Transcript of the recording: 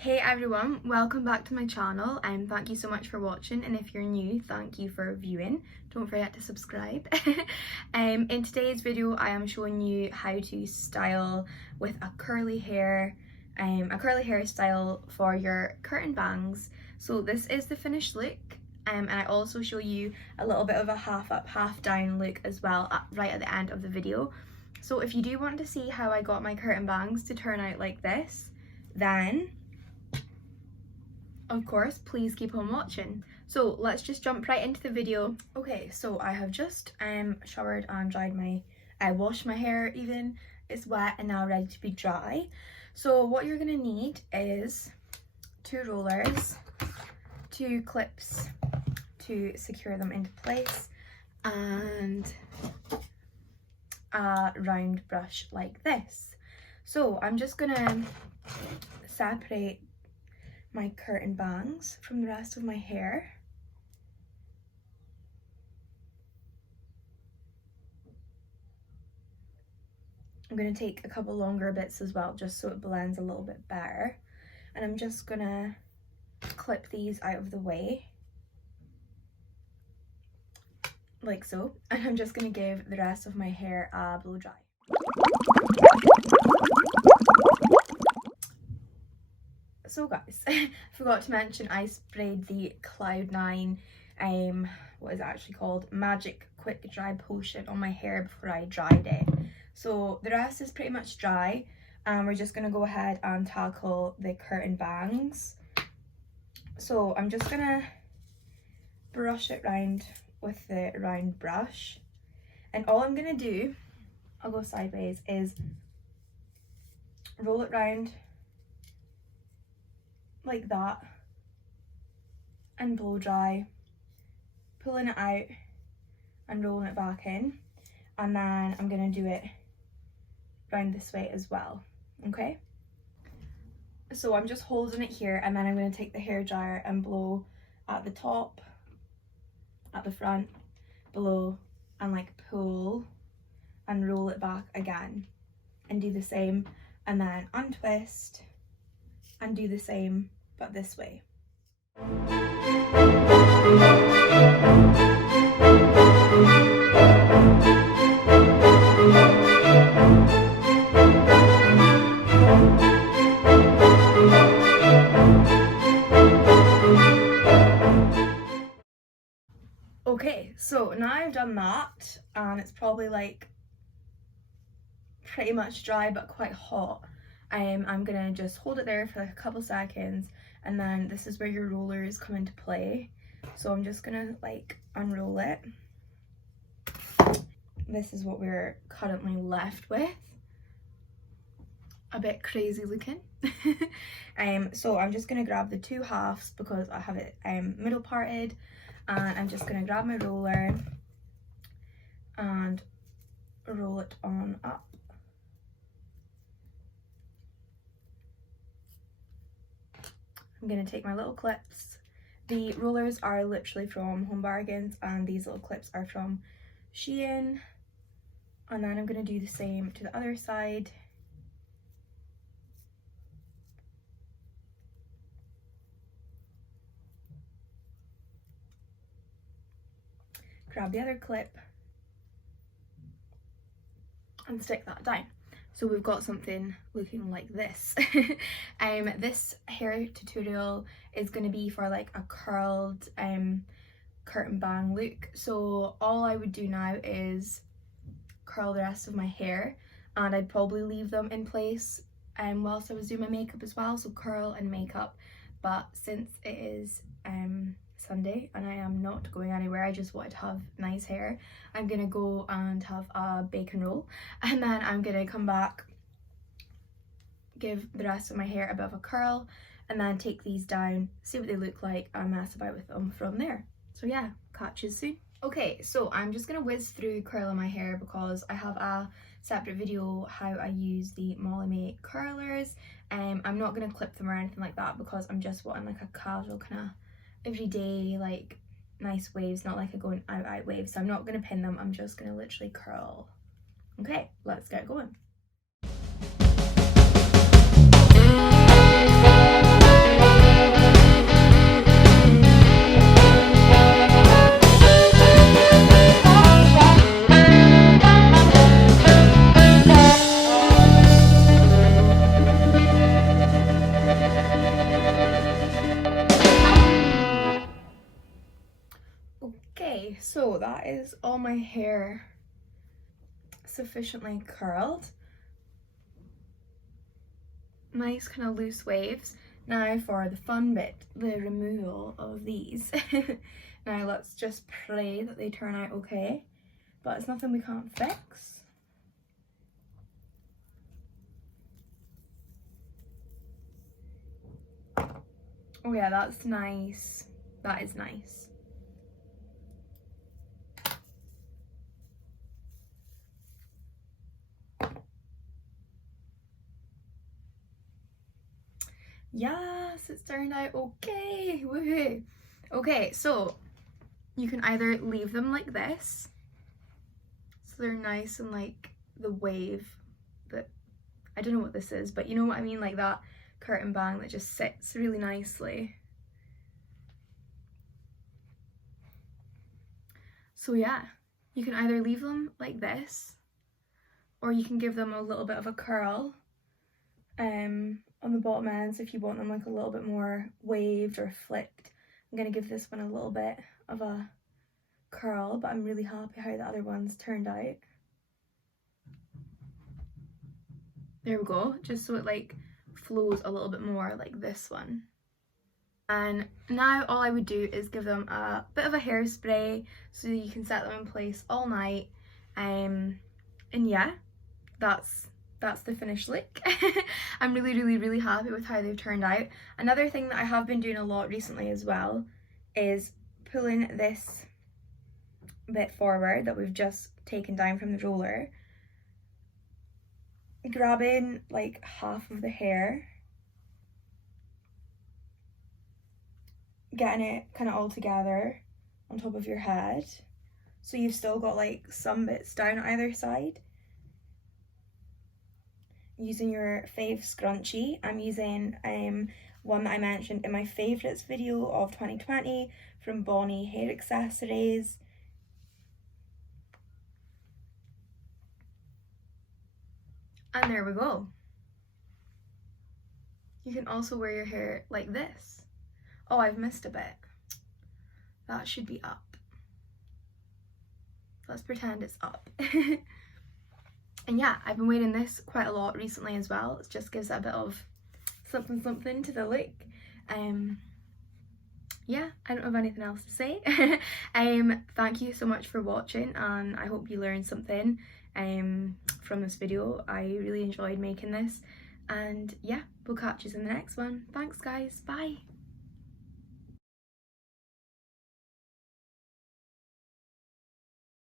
Hey everyone, welcome back to my channel and thank you so much for watching, and if you're new, thank you for viewing. Don't forget to subscribe. In today's video I am showing you how to style with a curly hairstyle for your curtain bangs. So this is the finished look, and I also show you a little bit of a half up half down look as well right at the end of the video. So if you do want to see how I got my curtain bangs to turn out like this, then of course, please keep on watching. So let's just jump right into the video. Okay, so I have just showered and dried washed my hair even. It's wet and now ready to be dry. So what you're gonna need is 2 rollers, 2 clips to secure them into place, and a round brush like this. So I'm just gonna separate my curtain bangs from the rest of my hair. I'm going to take a couple longer bits as well just so it blends a little bit better, and I'm just going to clip these out of the way like so, and I'm just going to give the rest of my hair a blow dry. So guys, I forgot to mention I sprayed the Cloud9, what is it actually called, Magic Quick Dry Potion on my hair before I dried it. So the rest is pretty much dry, and we're just going to go ahead and tackle the curtain bangs. So I'm just going to brush it round with the round brush, and all I'm going to do, I'll go sideways, is roll it round like that and blow dry, pulling it out and rolling it back in, and then I'm going to do it round this way as well. Okay, so I'm just holding it here, and then I'm going to take the hairdryer and blow at the top, at the front, below, and like pull and roll it back again, and do the same, and then untwist and do the same but this way. Okay, so now I've done that, and it's probably like pretty much dry but quite hot. I'm gonna just hold it there for like a couple seconds, and then this is where your rollers come into play. So I'm just gonna like unroll it. This is what we're currently left with. A bit crazy looking. So I'm just gonna grab the 2 halves because I have it middle parted, and I'm just gonna grab my roller and roll it on up. I'm going to take my little clips. The rollers are literally from Home Bargains, and these little clips are from Shein. And then I'm going to do the same to the other side. Grab the other clip and stick that down. So we've got something looking like this. This hair tutorial is going to be for like a curled curtain bang look. So all I would do now is curl the rest of my hair, and I'd probably leave them in place whilst I was doing my makeup as well. So curl and makeup. But since it is Sunday and I am not going anywhere, I just wanted to have nice hair, I'm gonna go and have a bacon roll, and then I'm gonna come back, give the rest of my hair a bit of a curl, and then take these down, see what they look like, and mess about with them from there. So yeah, catch you soon. Okay, so I'm just gonna whiz through curling my hair because I have a separate video how I use the Molly May curlers. I'm not gonna clip them or anything like that because I'm just wanting like a casual kind of everyday like nice waves, not like a going out wave. So I'm not gonna pin them, I'm just gonna literally curl. Okay, let's get going. that is all my hair sufficiently curled. Nice kind of loose waves. Now for the fun bit, the removal of these. Now let's just pray that they turn out okay, but it's nothing we can't fix. Oh yeah, that's nice. That is nice. Yes, it's turned out okay. Woohoo. Okay, so you can either leave them like this, so they're nice and like the wave that, I don't know what this is, but you know what I mean, like that curtain bang that just sits really nicely. So yeah, you can either leave them like this, or you can give them a little bit of a curl on the bottom ends if you want them like a little bit more waved or flicked. I'm going to give this one a little bit of a curl, but I'm really happy how the other ones turned out. There we go, just so it like flows a little bit more like this one. And now all I would do is give them a bit of a hairspray so you can set them in place all night. And yeah, that's the finished look. I'm really happy with how they've turned out. Another thing that I have been doing a lot recently as well is pulling this bit forward that we've just taken down from the roller, grabbing like half of the hair, getting it kind of all together on top of your head, so you've still got like some bits down either side. Using your fave scrunchie. I'm using one that I mentioned in my favourites video of 2020 from Bonnie Hair Accessories. And there we go. You can also wear your hair like this. Oh, I've missed a bit. That should be up. Let's pretend it's up. And yeah, I've been wearing this quite a lot recently as well. It just gives it a bit of something to the look. Yeah, I don't have anything else to say. Thank you so much for watching, and I hope you learned something from this video. I really enjoyed making this, and yeah, we'll catch you in the next one. Thanks guys, bye.